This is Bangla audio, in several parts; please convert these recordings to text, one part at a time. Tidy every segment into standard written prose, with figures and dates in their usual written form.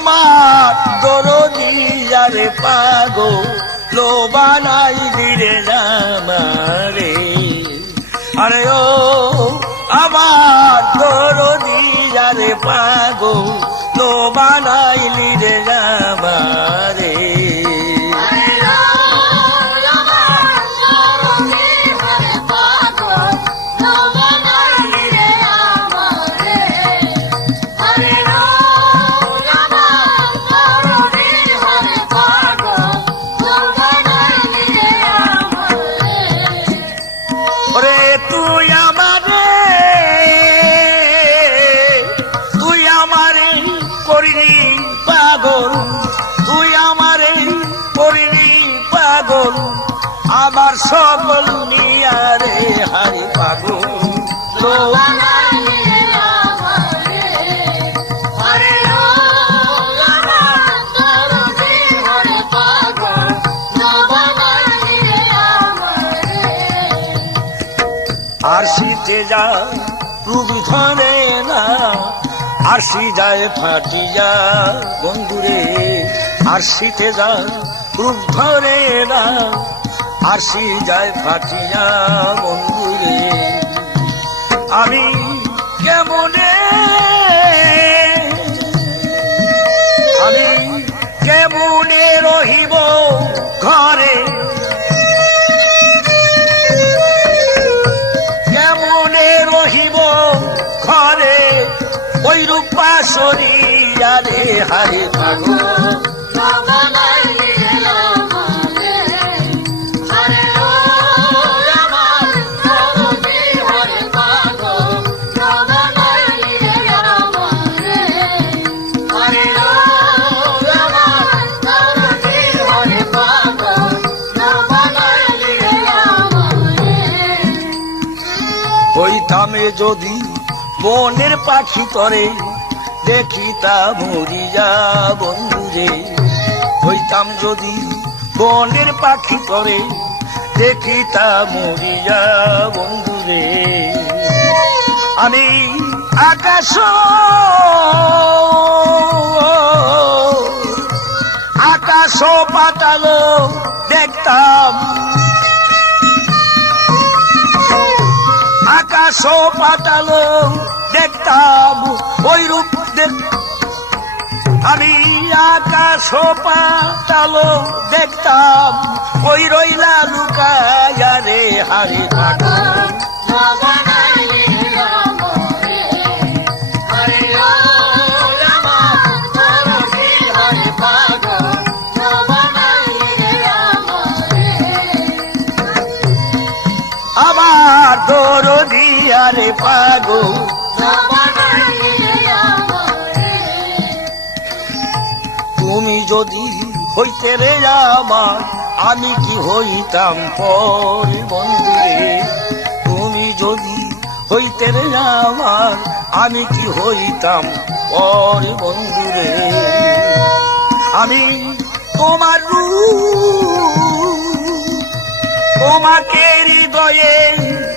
আমার দরদি যারে পাগল লো বানাই দিরে আমারে আরে ও আমার দরদি যারে পাগল লো বানাইলি রে আমারে আমার সকল নিয়ারে হারি পাগল লো আরশিতে যায় রূপ ধরে না আরশি যায় ফাটিয়া বন্ধুরে আরশিতে যায় রূপ ধরে না আরশি যায় ফাটিয়া বন্ধুরে আমি কেমনে রহিব ঘরে কেমনে রহিব ঘরে ওই রূপা সরিয়ারে হারে পাগল হইতামে যদি বনের পাখি তরে দেখিতা মরিয়া বন্ধুরে হইতাম যদি বনের পাখি তরে দেখিতা মরিয়া বন্ধুরে আমি আকাশ পাতাল দেখতাম আকাশ পাতাল দেখতাম ওই রূপ আমি আকাশ পাতাল দেখতাম ওই রইলা লুকায়া রে হারে পাগল আমার দরদি আরে পাগল তুমি যদি হইতে রে আমার আমি কি হইতাম পরে বন্ধুরে তুমি যদি হইতে রে আমার আমি কি হইতাম পরে বন্ধুরে আমি তোমার তোমাকে হৃদয়ে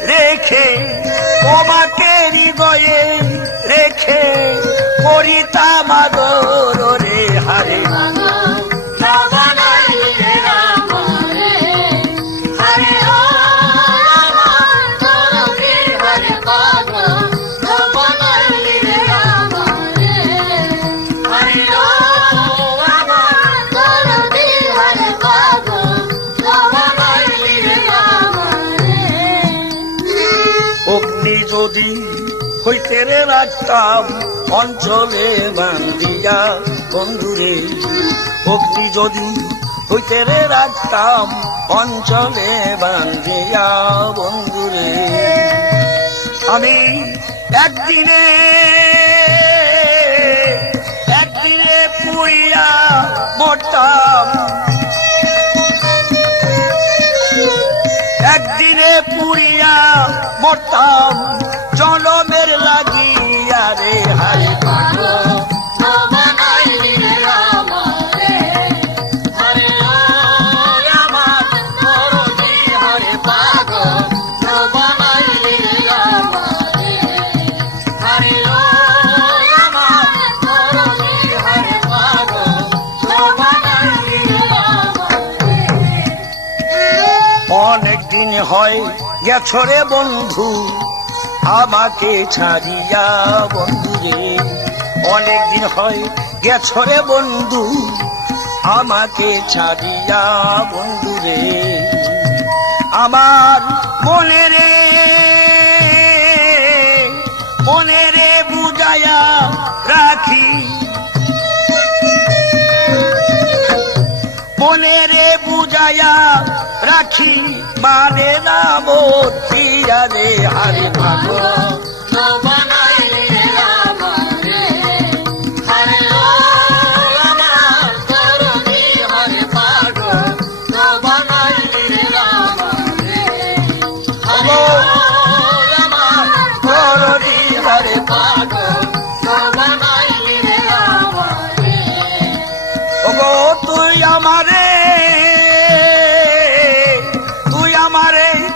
রেখে তোমাকে হৃদয়ে রেখে করিতাম আদর রে হারে যদি হইতে রে রাখতাম অঞ্চলে বান্ধিয়া বন্ধুরে অগ্নি যদি হইতে রে রাখতাম অঞ্চলে বান্ধিয়া বন্ধুরে আমি একদিনে পুড়িয়া মরতাম একদিনে পুড়িয়া মরতাম জনমের লাগিয়া রে হারে পাগল গেছো রে বন্ধু আমাকে ছাড়িয়া বন্ধু রে, অনেকদিন হয় গেছো রে বন্ধু আমাকে ছাড়িয়া বন্ধু রে। আমার মনে রে বুঝায়া রাখি, মনে রে বুঝায়া রাখি, মানে না মোর পিয়া রে হারে ভালো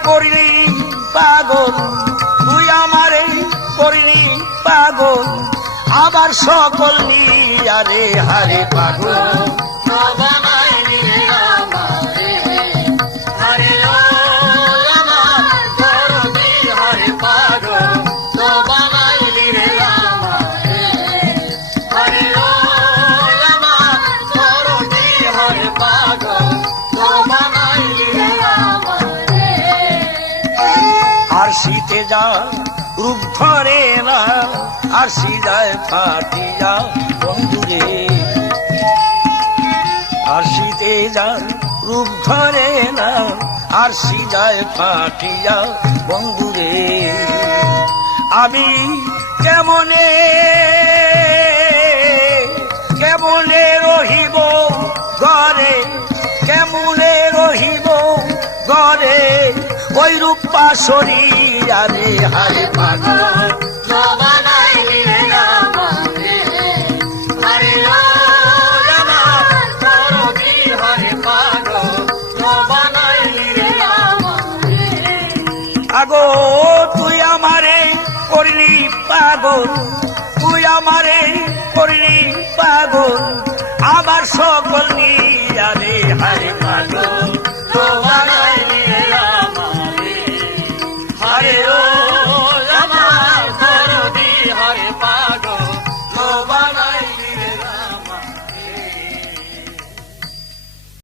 করলি পাগল, তুই আমারে করলি পাগল, আবার সকল নিয়া রে হারে পাগল। আর শীতে যা রূপ ধরে না, আর সিজায় ফাটিয়া বন্ধুরে, আর শীতে যা রূপ ধরে না, আর সিজায় ফাটিয়া বন্ধুরে। আমি কেমনে কেমনে রহিব ঘরে, কেমনে রহিব ঘরে, ওই রূপা শরীরা রে হারে পাগল। আগো তুই আমারে করলি পাগল, তুই আমারে করলি পাগল, আবার সকল নিয়া রে হারে পাগল।